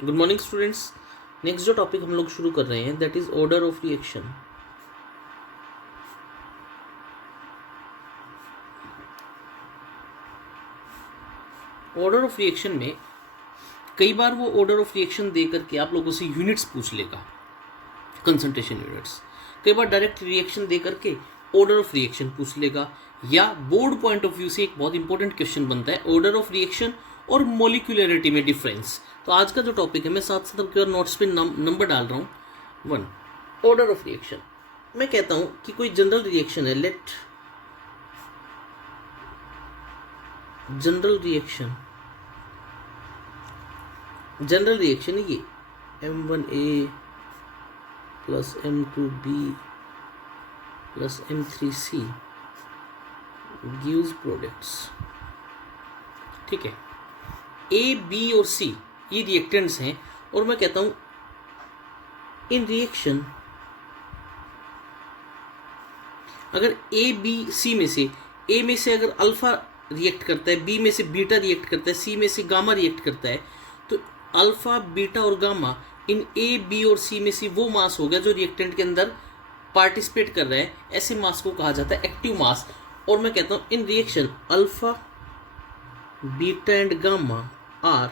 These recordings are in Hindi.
Good morning students. नेक्स्ट जो टॉपिक हम लोग शुरू कर रहे हैं that is order of reaction. Order of reaction में कई बार वो ऑर्डर ऑफ रिएक्शन दे करके आप लोगों से यूनिट्स पूछ लेगा, कंसंट्रेशन यूनिट्स। कई बार डायरेक्ट रिएक्शन दे करके ऑर्डर ऑफ रिएक्शन पूछ लेगा, या बोर्ड पॉइंट ऑफ व्यू से एक बहुत इंपॉर्टेंट क्वेश्चन बनता है ऑर्डर ऑफ रिएक्शन और मोलिकुलरिटी में डिफरेंस। तो आज का जो टॉपिक है मैं साथ साथ आपके और नोट्स पे नंबर डाल रहा हूँ। 1 ऑर्डर ऑफ रिएक्शन। मैं कहता हूँ कि कोई जनरल रिएक्शन है, लेट जनरल रिएक्शन है ये M1A plus M2B plus M3C gives products. ठीक है, ए बी और सी ये रिएक्टेंट्स हैं और मैं कहता हूं इन रिएक्शन अगर ए बी सी में से ए में से अगर अल्फा रिएक्ट करता है, बी में से बीटा रिएक्ट करता है, सी में से गामा रिएक्ट करता है, तो अल्फा बीटा और गामा इन ए बी और सी में से वो मास हो गया जो रिएक्टेंट के अंदर पार्टिसिपेट कर रहा है। ऐसे मास को कहा जाता है एक्टिव मास। और मैं कहता हूं in reaction alpha beta and gamma are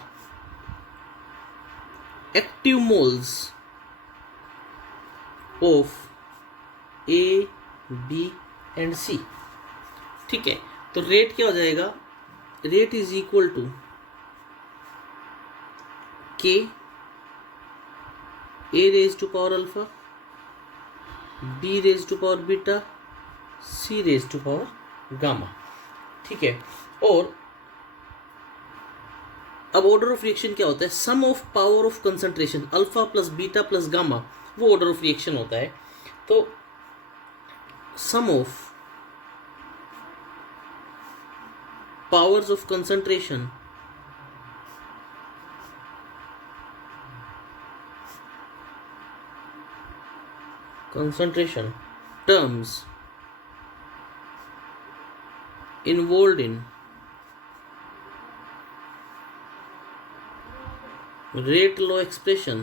active moles of A B and C. ठीक है, तो रेट क्या हो जाएगा? Rate is equal to K A raise to power alpha B raise to power beta C raise to power gamma. ठीक है, और अब ऑर्डर ऑफ रिएक्शन क्या होता है? Sum of power of concentration alpha plus beta plus gamma, वो ऑर्डर ऑफ रिएक्शन होता है। तो sum of powers of concentration terms involved in rate law expression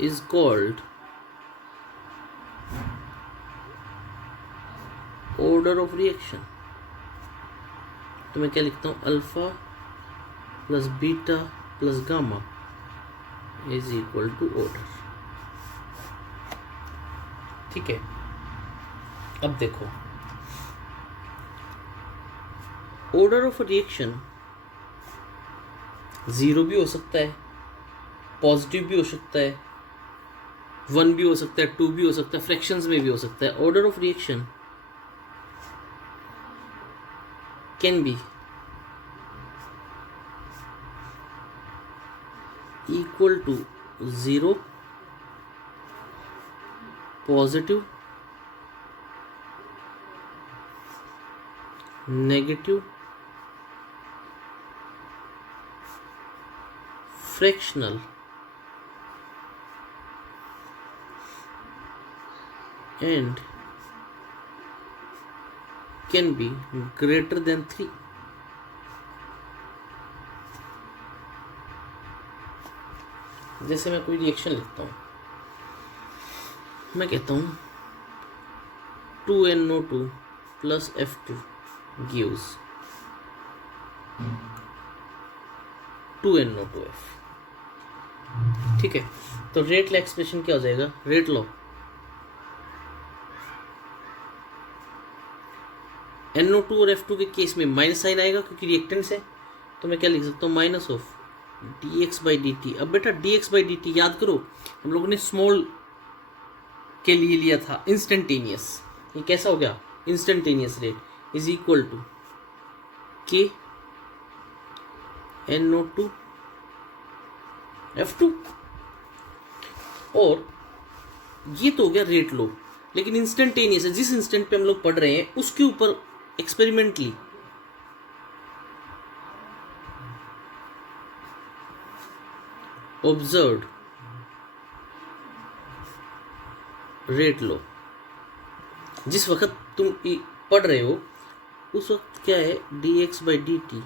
is called order of reaction। तो मैं क्या लिखता हूँ? Alpha plus beta plus gamma is equal to order. ठीक है, अब देखो ऑर्डर ऑफ रिएक्शन 0 भी हो सकता है, पॉजिटिव भी हो सकता है, 1 भी हो सकता है, 2 भी हो सकता है, फ्रैक्शंस में भी हो सकता है। Order of reaction can be equal to 0, positive, negative, fractional and can be greater than 3। जैसे मैं कोई रिएक्शन लिखता हूँ, मैं कहता हूँ 2NO2 plus F2 gives 2NO2F। ठीक है, तो रेट लॉ एक्सप्रेशन क्या हो जाएगा? रेट लॉ NO2 और F2 के केस में माइनस साइन आएगा क्योंकि रिएक्टेंट्स है। तो मैं क्या लिख सकता हूँ? Minus of dx by D T. अब बेटा dx बाई डी टी याद करो, हम लोगों ने स्मॉल के लिए लिया था इंस्टेंटेनियस। ये कैसा हो गया? Instantaneous rate is equal to K NO2 F2। और ये तो हो गया रेट लो, लेकिन इंस्टेंटेनियस है, जिस इंस्टेंट पे हम लोग पढ़ रहे हैं उसके ऊपर एक्सपेरिमेंटली ऑब्जर्व्ड रेट लो। जिस वक्त तुम पढ़ रहे हो उस वक्त क्या है? dx by D T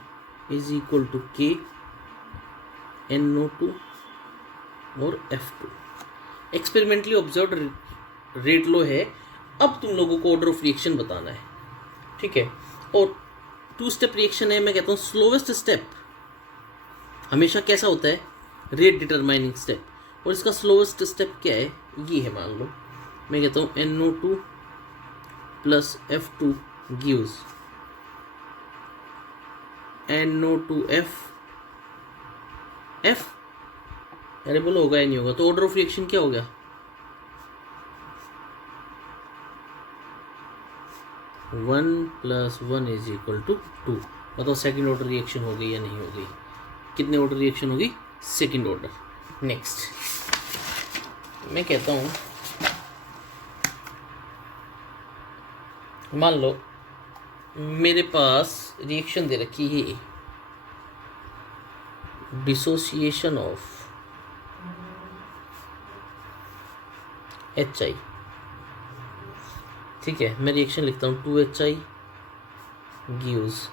is equal to K NO2 और F2। एक्सपेरिमेंटली ऑब्जर्व रेट लो है। अब तुम लोगों को ऑर्डर ऑफ रिएक्शन बताना है, ठीक है। और 2 स्टेप रिएक्शन है, मैं कहता हूँ स्लोवेस्ट स्टेप हमेशा कैसा होता है, रेट डिटरमाइनिंग स्टेप। और इसका स्लोवेस्ट स्टेप क्या है, ये है। मान लो मैं कहता हूँ NO2 plus F2 gives NO2F। अरे बोलो होगा या नहीं होगा, तो ऑर्डर ऑफ रिएक्शन क्या हो गया, 1 + 1 इज इक्वल टू 2। बताओ सेकेंड ऑर्डर रिएक्शन हो गई या नहीं हो गई। कितने ऑर्डर रिएक्शन होगी, सेकेंड ऑर्डर। नेक्स्ट मैं कहता हूँ, मान लो मेरे पास रिएक्शन दे रखी है डिसोसिएशन ऑफ HI, ठीक है। मैं रिएक्शन लिखता हूँ 2HI गिव्स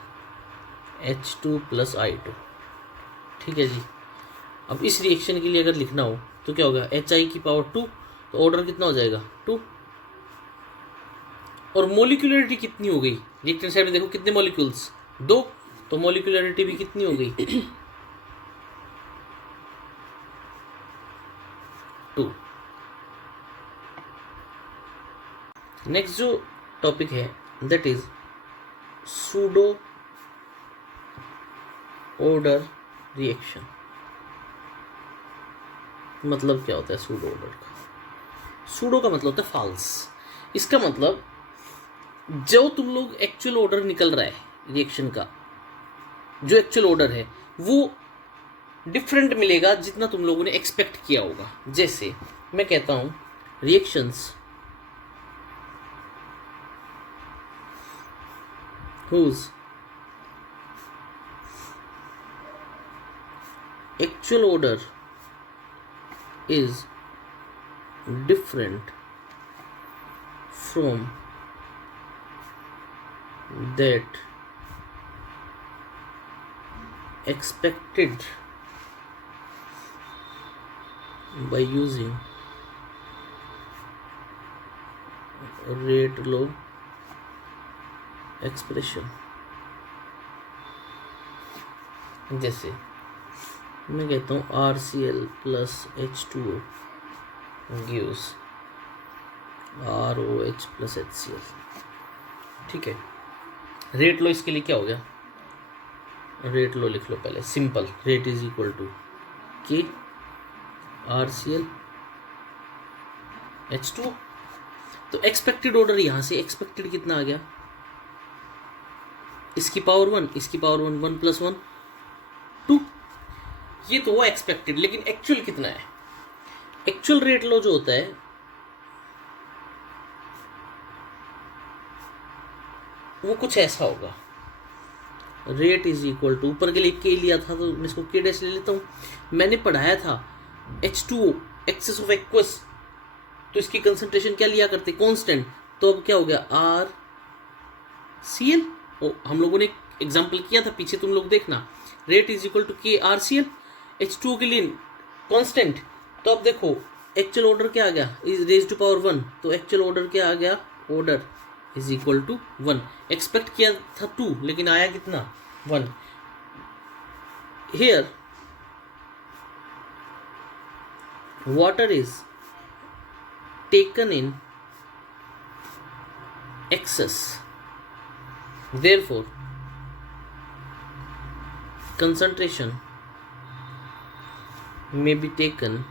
H2 + I2, ठीक है जी। अब इस रिएक्शन के लिए अगर लिखना हो तो क्या होगा, HI की पावर 2, तो ऑर्डर कितना हो जाएगा 2। और मोलिकुलरिटी कितनी हो गई, रिएक्टेंट साइड में देखो कितने मॉलिक्यूल्स, 2, तो मोलिकुलरिटी भी कितनी हो गई 2। नेक्स्ट जो टॉपिक है that is pseudo order reaction. मतलब क्या होता है सूडो ऑर्डर का, सूडो का मतलब होता है फॉल्स। इसका मतलब जो तुम लोग एक्चुअल ऑर्डर निकल रहा है रिएक्शन का, जो एक्चुअल ऑर्डर है वो डिफरेंट मिलेगा जितना तुम लोगों ने एक्सपेक्ट किया होगा। जैसे मैं कहता हूं reactions whose actual order is different from that expected by using rate law expression. जैसे मैं कहता हूँ RCl + H2O gives ROH + HCl, ठीक है। रेट लो इसके लिए क्या हो गया, रेट लो लिख लो पहले, simple. Rate is equal to K RCl H2O। तो एक्सपेक्टेड ऑर्डर यहाँ से एक्सपेक्टेड कितना आ गया, इसकी पावर 1, इसकी पावर 1, 1 + 1 2। ये तो हुआ एक्सपेक्टेड, लेकिन एक्चुअल कितना है, एक्चुअल रेट लो जो होता है वो कुछ ऐसा होगा, रेट इज इक्वल टू, ऊपर के लिए के लिया था तो मैं इसको के डैश ले लेता हूँ। मैंने पढ़ाया था H2O एक्सेस ऑफ एक्वस, तो इसकी कंसंट्रेशन क्या लिया करते, कांस्टेंट। तो अब क्या हो गया RCl। हम लोगों ने एग्जाम्पल किया था पीछे, तुम लोग देखना। Rate is equal to K RCl, H2O के लिए कांस्टेंट। तो अब देखो एक्चुअल ऑर्डर क्या आ गया, इज रेज टू पावर 1, तो एक्चुअल ऑर्डर क्या आ गया, order is equal to 1। Expect किया था 2, लेकिन आया कितना 1। Here water is taken in excess, therefore concentration may be taken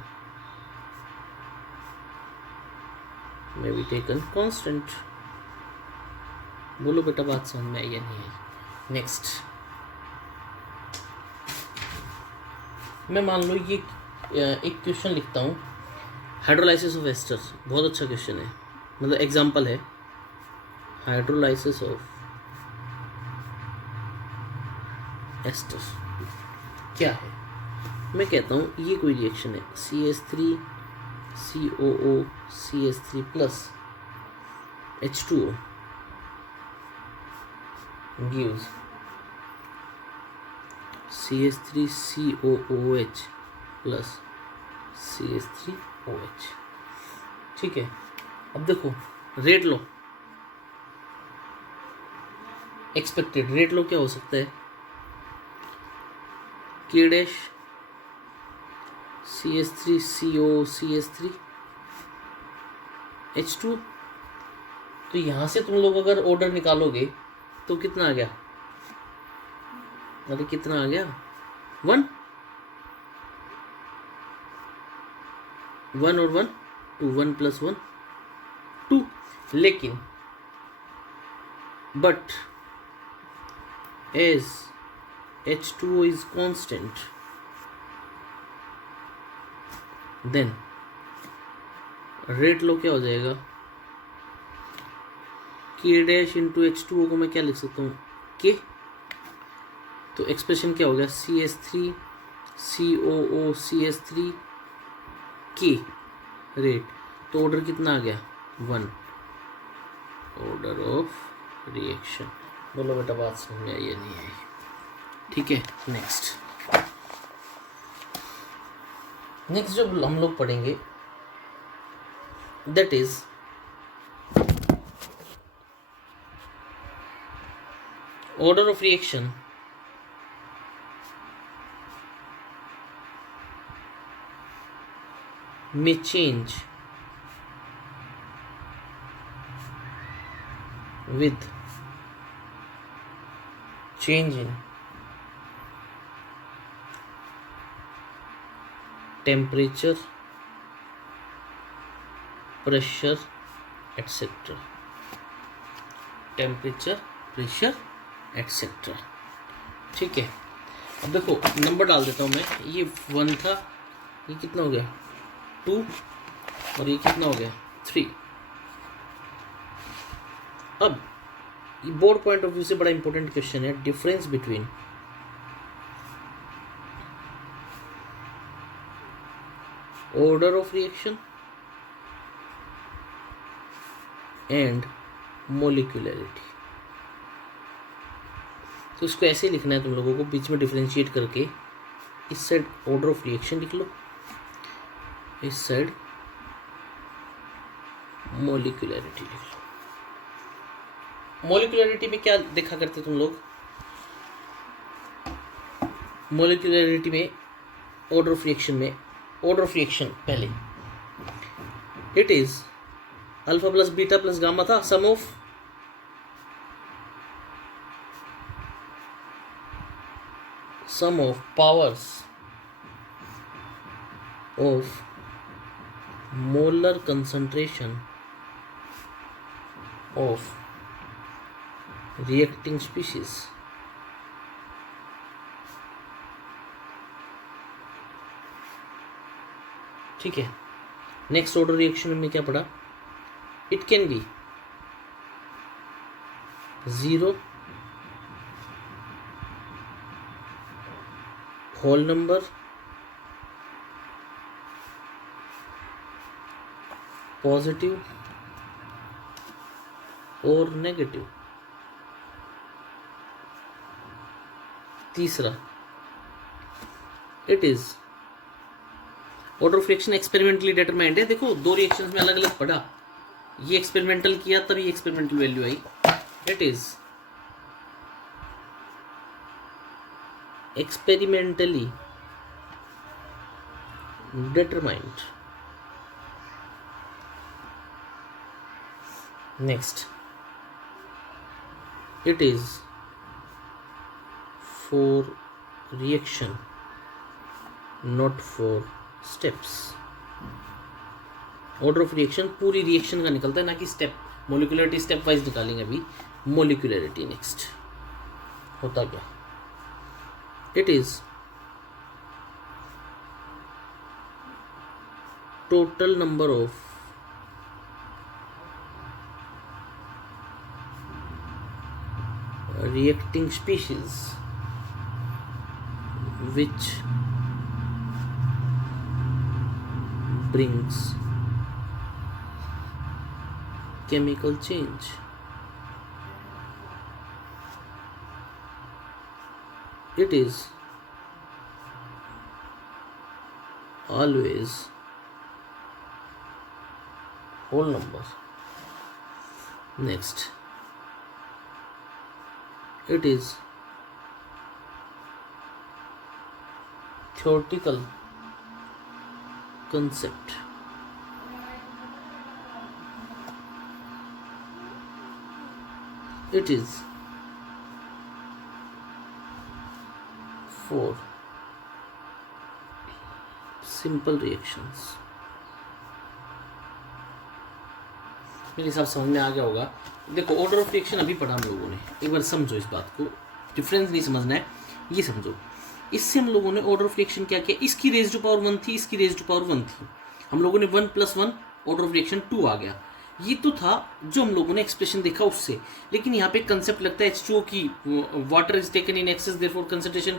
constant। बोलो बेटा बात समझ में आई या नहीं आई। नेक्स्ट मैं मान लो ये एक क्वेश्चन लिखता हूँ, हाइड्रोलाइसिस ऑफ एस्टर। बहुत अच्छा क्वेश्चन है, मतलब एग्जांपल है हाइड्रोलाइसिस ऑफ एस्टर क्या है। मैं कहता हूँ ये कोई रिएक्शन है, CH3 COO CH3 plus H2O gives CH3COOH plus CH3OH। ठीक है, अब देखो रेट लो, एक्सपेक्टेड रेट लो क्या हो सकता है, K डैश CH3CO CH3H2। तो यहां से तुम लोग अगर ऑर्डर निकालोगे तो कितना आ गया, अरे कितना आ गया, 1 1 और 1 2, 1 + 1 2। लेकिन but as H2O is constant, then rate लो क्या हो जाएगा, K डैश इंटू H2O को मैं क्या लिख सकता हूँ, K। तो एक्सप्रेशन क्या हो गया, CH3COO CH3 K रेट। तो ऑर्डर कितना आ गया, 1, ऑर्डर ऑफ रिएक्शन। बोलो बेटा बात समझ में आई या नहीं आई, ठीक है। नेक्स्ट जो हम लोग पढ़ेंगे that is order of reaction may change with change in temperature, pressure, etc. Temperature, pressure, etcetera. ठीक है, अब देखो नंबर डाल देता हूँ मैं, ये 1 था, ये कितना हो गया 2, और ये कितना हो गया 3। अब बोर्ड पॉइंट ऑफ व्यू से बड़ा इंपॉर्टेंट क्वेश्चन है, difference between order of reaction and molecularity. तो इसको ऐसे लिखना है तुम लोगों को, बीच में डिफरेंशिएट करके, इस साइड ऑर्डर ऑफ रिएक्शन लिख लो, इस साइड मोलिकुलरिटी लिख लो। मोलिकुलरिटी में क्या देखा करते तुम लोग, मोलिकुलरिटी में ऑर्डर ऑफ रिएक्शन में, ऑर्डर ऑफ रिएक्शन पहले it is alpha plus beta plus gamma था, sum of powers of molar concentration of reacting species. ठीक है, नेक्स्ट ऑर्डर रिएक्शन में क्या पढ़ा, it can be 0, whole number, positive और नेगेटिव। तीसरा it is order of reaction experimentally determined है। देखो दो रिएक्शंस में अलग अलग पढ़ा, ये एक्सपेरिमेंटल किया तभी experimental value I. It is experimentally determined. Next it is for reaction not for steps. Order of reaction पूरी रिएक्शन का निकलता है, ना कि स्टेप। मोलिकुलरिटी स्टेप वाइज निकालेंगे अभी। मोलिकुलरिटी नेक्स्ट होता क्या, it is total number of reacting species which brings chemical change. It is always whole number. Next, it is theoretical concept. It is for simple reactions. मेरे हिसाब से समझ में आ गया होगा। देखो ऑर्डर ऑफ रिएक्शन अभी पढ़ा हम लोगों ने, एक बार समझो इस बात को, डिफरेंस नहीं समझना है, ये समझो। इससे हम लोगों ने ऑर्डर ऑफ रिएक्शन क्या किया, इसकी रेज टू पावर 1 थी, इसकी रेज टू पावर 1 थी, हम लोगों ने 1 + 1 ऑर्डर ऑफ रिएक्शन 2 आ गया। ये तो था जो हम लोगों ने एक्सप्रेशन देखा उससे, लेकिन यहाँ पे कंसेप्ट लगता है H2O की, water is taken in excess therefore concentration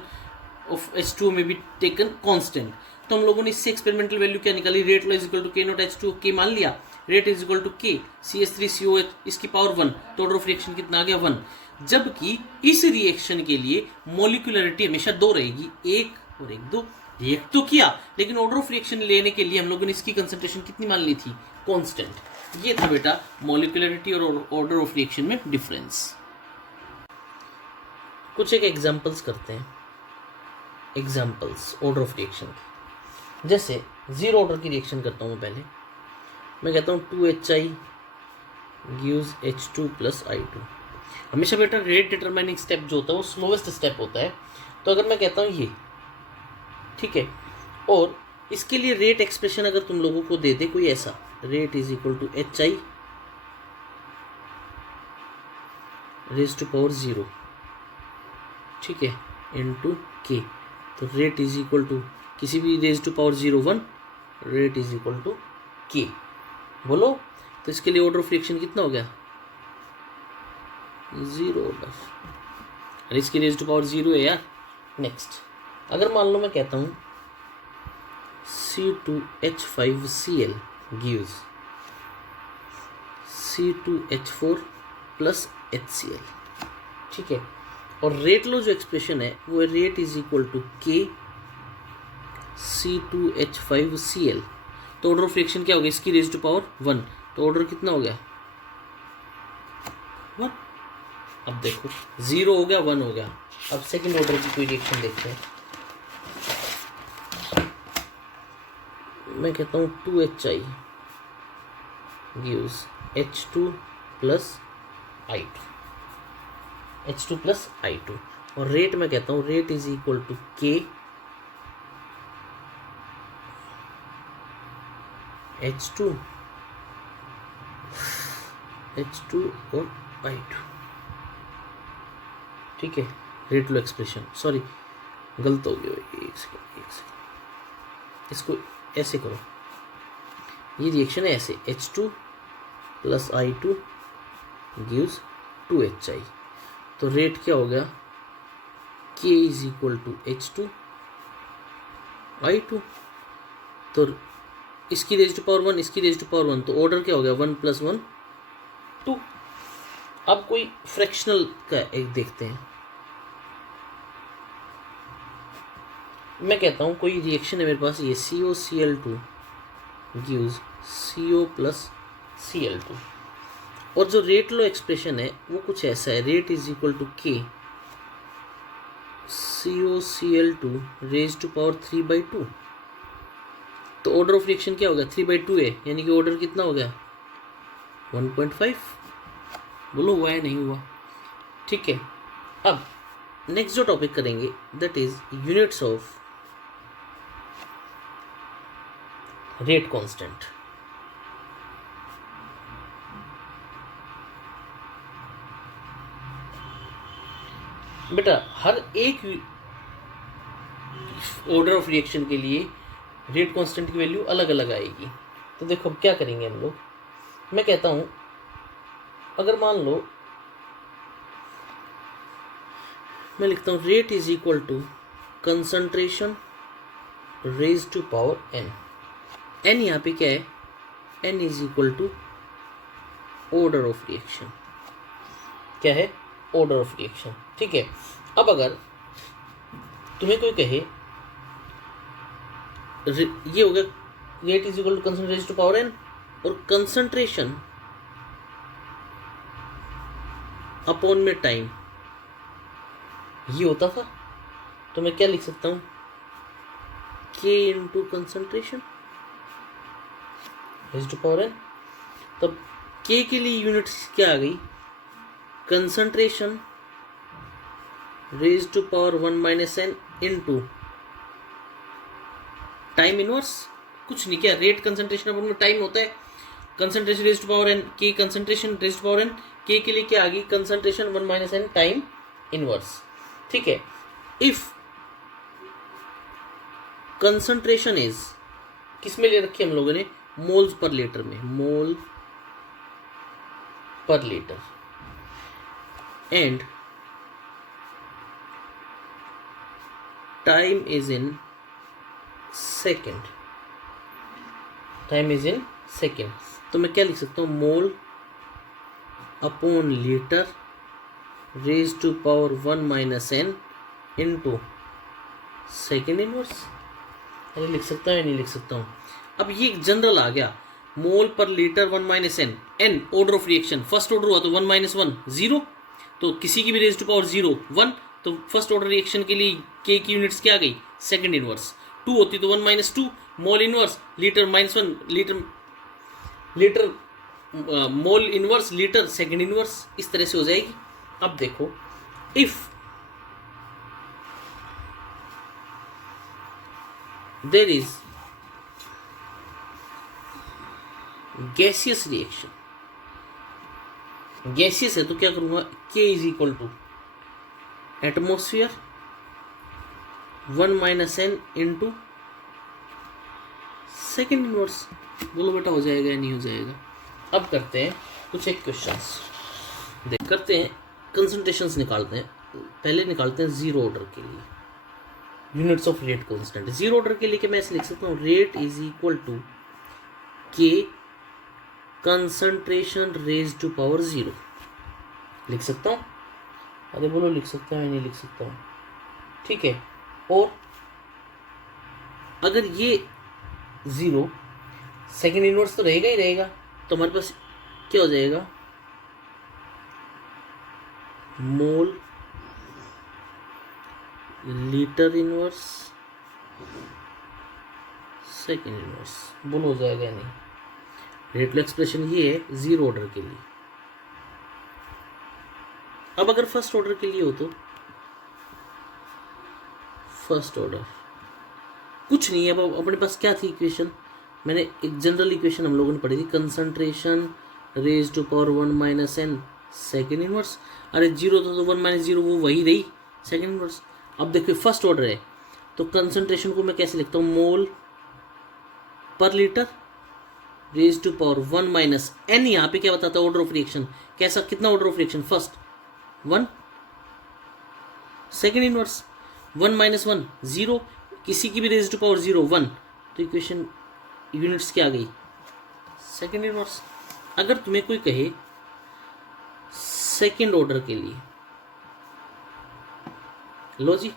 of H2O में बी टेकन कांस्टेंट। तो हम लोगों ने इससे एक्सपेरिमेंटल वैल्यू क्या निकाली, rate law is equal to K0 H2O, K मान लिया, rate is equal to K CH3COH इसकी पावर 1, तो ऑर्डर ऑफ रिएक्शन कितना आ गया 1। जबकि इस रिएक्शन के लिए मॉलिक्यूलरिटी हमेशा 2 रहेगी, 1 और 1 2। रिएक्ट तो किया, लेकिन ऑर्डर ऑफ रिएक्शन लेने के लिए हम लोगों ने इसकी कंसंट्रेशन कितनी मान ली थी, कांस्टेंट। ये था बेटा मॉलिक्यूलरिटी और ऑर्डर ऑफ रिएक्शन में डिफरेंस। कुछ एक एग्जांपल्स करते हैं, एग्जांपल्स ऑर्डर ऑफ रिएक्शन। जैसे जीरो ऑर्डर की रिएक्शन करता हूँ पहले, मैं कहता हूँ 2HI gives H2 + I2। हमेशा बेटा रेट डिटरमाइनिंग स्टेप जो होता है वो स्लोवेस्ट स्टेप होता है। तो अगर मैं कहता हूँ ये, ठीक है, और इसके लिए रेट एक्सप्रेशन अगर तुम लोगों को दे दे कोई ऐसा, rate is equal to HI raise to power 0, ठीक है, इनटू K, तो रेट इज इक्वल टू किसी भी raise to power 0 1, rate is equal to K, बोलो। तो इसके लिए ऑर्डर ऑफ रिएक्शन कितना हो गया, 0 ऑर्डर, और इसकी रेज टू पावर 0 है यार। नेक्स्ट, अगर मान लो मैं कहता हूँ C2H5Cl gives C2H4 + HCl, ठीक है, और रेट लो जो एक्सप्रेशन है वो rate is equal to K C2H5Cl। तो ऑर्डर ऑफ रिएक्शन क्या हो गया, इसकी रेज टू पावर 1, तो ऑर्डर कितना हो गया 1। अब देखो 0 हो गया 1 हो गया। अब सेकंड ऑर्डर की कोई रिएक्शन देखते हैं, मैं कहता हूँ 2HI gives H2 + I2, H2 + I2, और रेट मैं कहता हूँ rate is equal to K H2 और I2, ठीक है। रेट लो एक्सप्रेशन, सॉरी गलत हो गया, एक सेकंड, इसको ऐसे करो, ये रिएक्शन है ऐसे, H2 + I2 gives 2HI, तो रेट क्या हो गया, K is equal to H2 I2, तो इसकी रेज टू पावर 1, इसकी रेज टू पावर 1, तो ऑर्डर क्या हो गया 1 + 1 2। अब कोई फ्रैक्शनल का एक देखते हैं, मैं कहता हूँ कोई रिएक्शन है मेरे पास, ये COCl2 gives CO + Cl2, और जो रेट लो एक्सप्रेशन है वो कुछ ऐसा है, rate is equal to K COCl2 raise to power 3/2, तो ऑर्डर ऑफ रिएक्शन क्या होगा 3/2 है, यानी कि ऑर्डर कितना हो गया 1.5। बोलो हुआ है नहीं हुआ, ठीक है। अब नेक्स्ट जो टॉपिक करेंगे that is units of rate constant. बेटा हर एक ऑर्डर ऑफ रिएक्शन के लिए रेट कांस्टेंट की वैल्यू अलग अलग आएगी। तो देखो अब क्या करेंगे हम लोग, मैं कहता हूं अगर मान लो मैं लिखता हूं rate is equal to concentration raise to power n। n यहाँ पे क्या है, n is equal to order of reaction, क्या है ऑर्डर ऑफ रिएक्शन, ठीक है। अब अगर तुम्हें कोई कहे ये हो गया rate is equal to concentration to power N, और कंसंट्रेशन अपॉन में टाइम ये होता था। तो मैं क्या लिख सकता हूँ, K into concentration raise to power n. तब K के लिए यूनिट्स क्या आ गई, concentration raise to power 1 minus n into time inverse. कुछ नहीं, क्या रेट कंसंट्रेशन अपॉन में टाइम होता है, concentration raise to power n, K concentration raise to power n, K के लिए क्या आ गई, concentration 1 minus n time inverse. ठीक है, इफ कंसंट्रेशन इज, किस में ले रखी हम लोगों ने, मोल्स पर लीटर में, mole per litre, and time is in second, time is in second, तो मैं क्या लिख सकता हूँ, mole upon litre raise to power 1 minus n into second inverse. अरे लिख सकता हूँ या नहीं लिख सकता हूँ। अब ये जनरल आ गया, mole per litre 1 minus n, n order of reaction, first order हुआ तो 1 माइनस 1 0, तो किसी की भी रेज टू पावर 0 1, तो फर्स्ट ऑर्डर रिएक्शन के लिए K की यूनिट्स क्या आ गई, सेकंड इनवर्स। 2 होती तो 1 minus 2, mole inverse litre minus 1, litre mole inverse litre second inverse, इस तरह से हो जाएगी। अब देखो, if there is gaseous reaction, gaseous है तो क्या करूंगा, K is equal to atmosphere 1 minus n into second inverse. बोलो बेटा हो जाएगा या नहीं हो जाएगा। अब करते हैं कुछ एक क्वेश्चंस, करते हैं कंसंट्रेशंस निकालते हैं। पहले निकालते हैं जीरो ऑर्डर के लिए units of rate constant. Zero order के लिए मैं ऐसे लिख सकता हूँ, rate is equal to K concentration raise to power 0 लिख सकता हूँ। अरे बोलो लिख सकता हूँ या नहीं लिख सकता हूँ, ठीक है। और अगर ये 0 सेकेंड इनवर्स तो रहेगा ही रहेगा, तो हमारे पास क्या हो जाएगा, mole litre inverse second inverse. बोलो हो जाएगा या नहीं। रेट एक्सप्रेशन ये है जीरो ऑर्डर के लिए। अब अगर फर्स्ट ऑर्डर के लिए हो तो फर्स्ट ऑर्डर कुछ नहीं है। अब अपने पास क्या थी इक्वेशन, मैंने एक जनरल इक्वेशन हम लोगों ने पढ़ी थी, concentration raise to power 1 minus n second inverse. अरे जीरो तो 1 माइनस जीरो वो वही रही सेकेंड इनवर्स। अब देखिए फर्स्ट ऑर्डर है तो कंसंट्रेशन को मैं कैसे लिखता हूँ, mole per litre raise to power 1 minus n. यहाँ पे क्या बताता है ऑर्डर ऑफ रिएक्शन, कैसा कितना order of reaction, first 1 second inverse 1 minus 1 0, किसी की भी रेज टू पावर 0 1, तो इक्वेशन यूनिट्स क्या आ गई, सेकेंड इनवर्स। अगर तुम्हें कोई कहे सेकेंड ऑर्डर के लिए, लो जी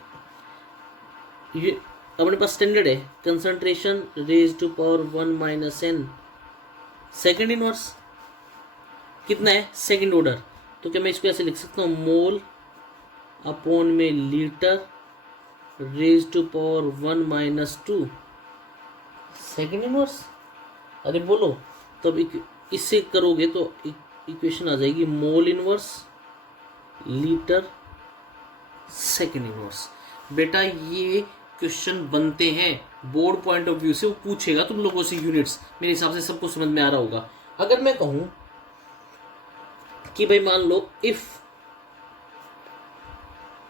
ये अपने पास स्टैंडर्ड है, concentration raise to power 1 minus n second inverse कितना है, सेकेंड ऑर्डर। तो क्या मैं इसको ऐसे लिख सकता हूँ, मोल अपॉन में litre raise to power 1 minus 2 second inverse. अरे बोलो, तो अब इससे करोगे तो इक्वेशन आ जाएगी मोल इनवर्स लीटर सेकेंड इनवर्स। बेटा ये क्वेश्चन बनते हैं बोर्ड पॉइंट ऑफ व्यू से, वो पूछेगा तुम लोगों से यूनिट्स। मेरे हिसाब से सबको समझ में आ रहा होगा। अगर मैं कहूं कि भाई मान लो इफ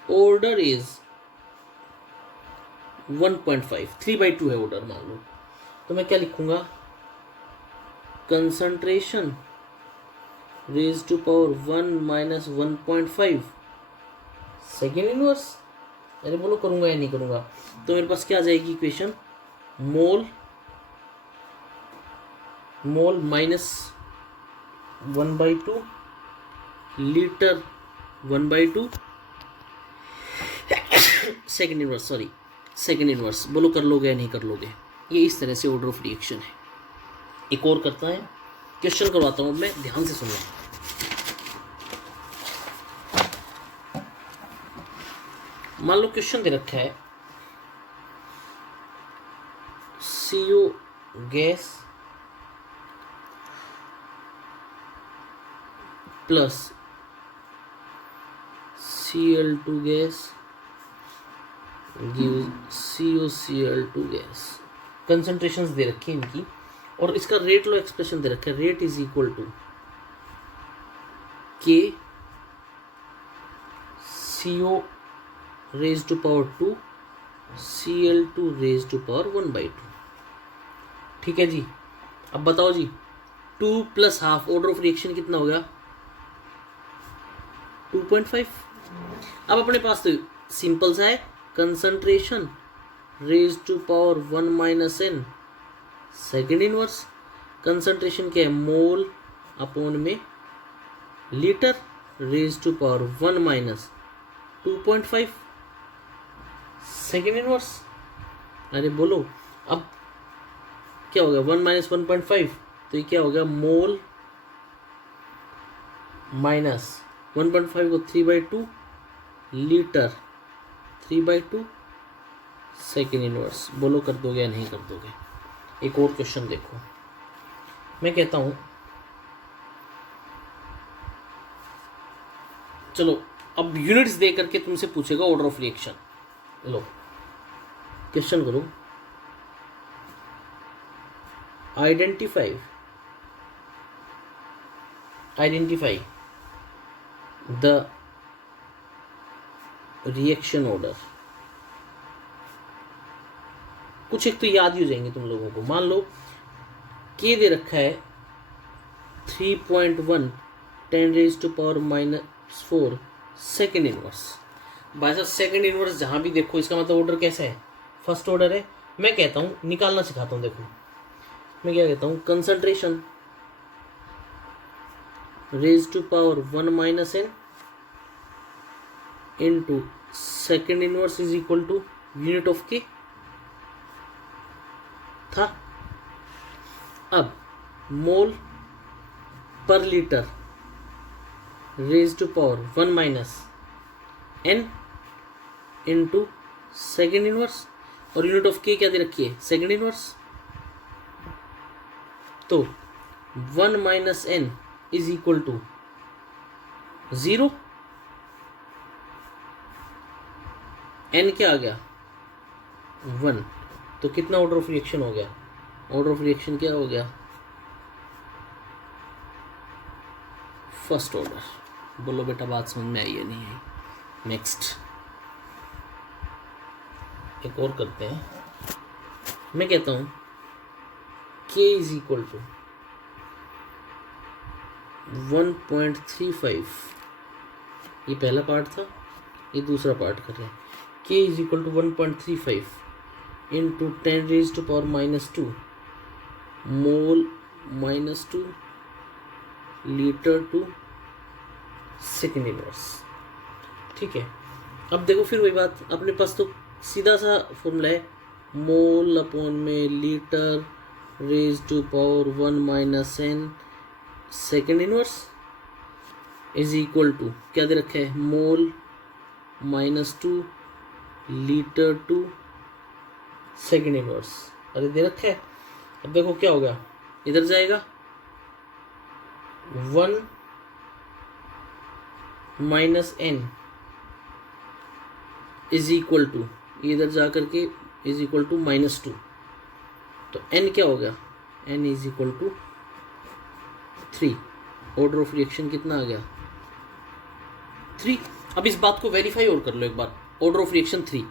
ऑर्डर इज 1.5 3/2 है ऑर्डर मान लो, तो मैं क्या लिखूंगा, concentration raise to power 1 minus 1.5 second inverse. अरे बोलो करूंगा या नहीं करूंगा। तो मेरे पास क्या आ जाएगी equation, mole minus 1/2 litre 1/2 second inverse, sorry second inverse. बोलो कर लोगे या नहीं कर लोगे। ये इस तरह से ऑर्डर ऑफ रिएक्शन है। एक और करता है, क्वेश्चन करवाता हूँ मैं, ध्यान से सुनना। मान लो क्वेश्चन दे रखा है CO gas plus Cl2 gas gives COCl2 gas. Concentrations दे रखी है इनकी और इसका रेट लो एक्सप्रेशन दे रखा है, rate is equal to K CO raise to power 2 Cl2 raise to power 1/2। ठीक है जी, अब बताओ जी 2 plus half order of reaction कितना हो गया 2.5। अब अपने पास तो सिंपल सा है, concentration raise to power 1 minus n second inverse. Concentration क्या है मोल अपॉन में litre raise to power 1 minus 2.5 second inverse. अरे बोलो अब क्या हो गया 1 माइनस 1.5, तो ये क्या हो गया मोल माइनस 1.5 को 3/2 लीटर 3/2 सेकेंड इनवर्स। बोलो कर दोगे या नहीं कर दोगे। एक और क्वेश्चन देखो, मैं कहता हूं चलो अब यूनिट्स दे करके तुमसे पूछेगा order of reaction. Low question करो, आइडेंटिफाई द रिएक्शन ऑर्डर। कुछ एक तो याद ही हो जाएंगे तुम लोगों को। मान लो के दे रखा है 3.1 10⁻⁻⁴ सेकेंड इनवर्स। भाई साहब सेकेंड इनवर्स जहां भी देखो इसका मतलब ऑर्डर कैसा है फर्स्ट ऑर्डर है। मैं कहता हूं निकालना सिखाता हूं। देखो मैं क्या कहता हूं, concentration raise to power 1 minus n into second inverse is equal to unit of K था। अब mole per litre raise to power 1 minus n into second inverse और यूनिट ऑफ के क्या दे रखी है सेकेंड इनवर्स। तो 1 minus n is equal to 0। n क्या आ गया 1, तो कितना ऑर्डर ऑफ रिएक्शन हो गया, ऑर्डर ऑफ रिएक्शन क्या हो गया फर्स्ट ऑर्डर। बोलो बेटा बात समझ में आई या नहीं आई। नेक्स्ट एक और करते हैं, मैं कहता हूं k इज इक्वल टू 1.35। ये पहला पार्ट था, ये दूसरा पार्ट कर रहे हैं। k is equal to 1.35 into 10⁻⁻² mole minus 2 litre two second inverse. ठीक है, अब देखो फिर वही बात, अपने पास तो सीधा सा फॉर्मूला है मोल अपॉन में litre raise to power 1 minus n second inverse is equal to क्या दे रखा है mole minus 2 litre two second inverse. अरे दे रखा है। अब देखो क्या होगा, इधर जाएगा 1 minus n is equal to इधर जा करके इज इक्वल टू -2। तो n क्या हो गया n is equal to 3। Order of reaction कितना आ गया 3। अब इस बात को वेरीफाई और कर लो एक बार, ऑर्डर ऑफ रिएक्शन 3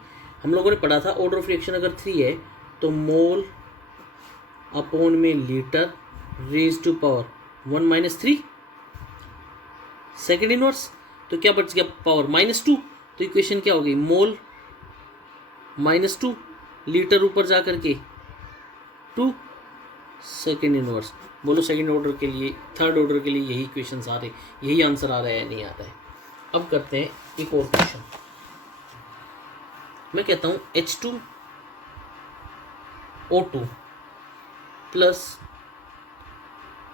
हम लोगों ने पढ़ा था। ऑर्डर ऑफ रिएक्शन अगर 3 है तो मोल अपॉन में litre raise to power 1 minus 3 second inverse. तो क्या बच गया पावर -2। तो इक्वेशन क्या हो गई मोल -2 लीटर ऊपर जा करके 2 सेकेंड इनवर्स। बोलो सेकेंड ऑर्डर के लिए थर्ड ऑर्डर के लिए यही इक्वेशंस आ रहे, यही आंसर आ रहा है या नहीं आ रहा है। अब करते हैं एक और क्वेश्चन। मैं कहता हूं H2 O2 plus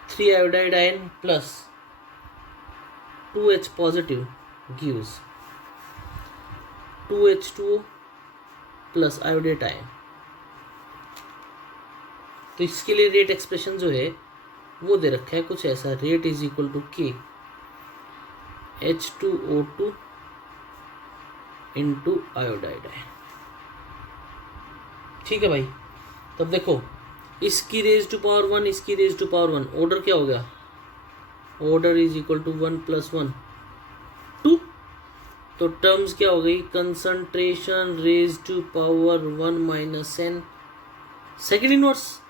3 iodide ion plus 2H positive gives 2H2O plus iodate ion. तो इसके लिए रेट एक्सप्रेशन जो है वो दे रखा है कुछ ऐसा, रेट इज इक्वल टू के H2O2 इंटू आयोडाइड आयन। ठीक है भाई। तब देखो इसकी रेज टू पावर 1, इसकी रेज टू पावर 1, ऑर्डर क्या हो गया, ऑर्डर इज इक्वल टू 1 + 1 2। तो टर्म्स क्या हो गई, concentration raise to power 1 - n second inverse.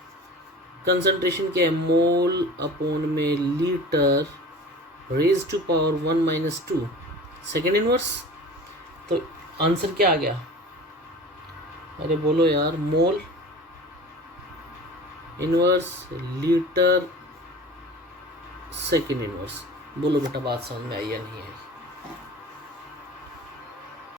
Concentration क्या है, मोल अपॉन में litre raise to power 1 - 2 second inverse. तो आंसर क्या आ गया, अरे बोलो यार, mole inverse litre second inverse. बोलो बेटा बात समझ में आई या नहीं आई।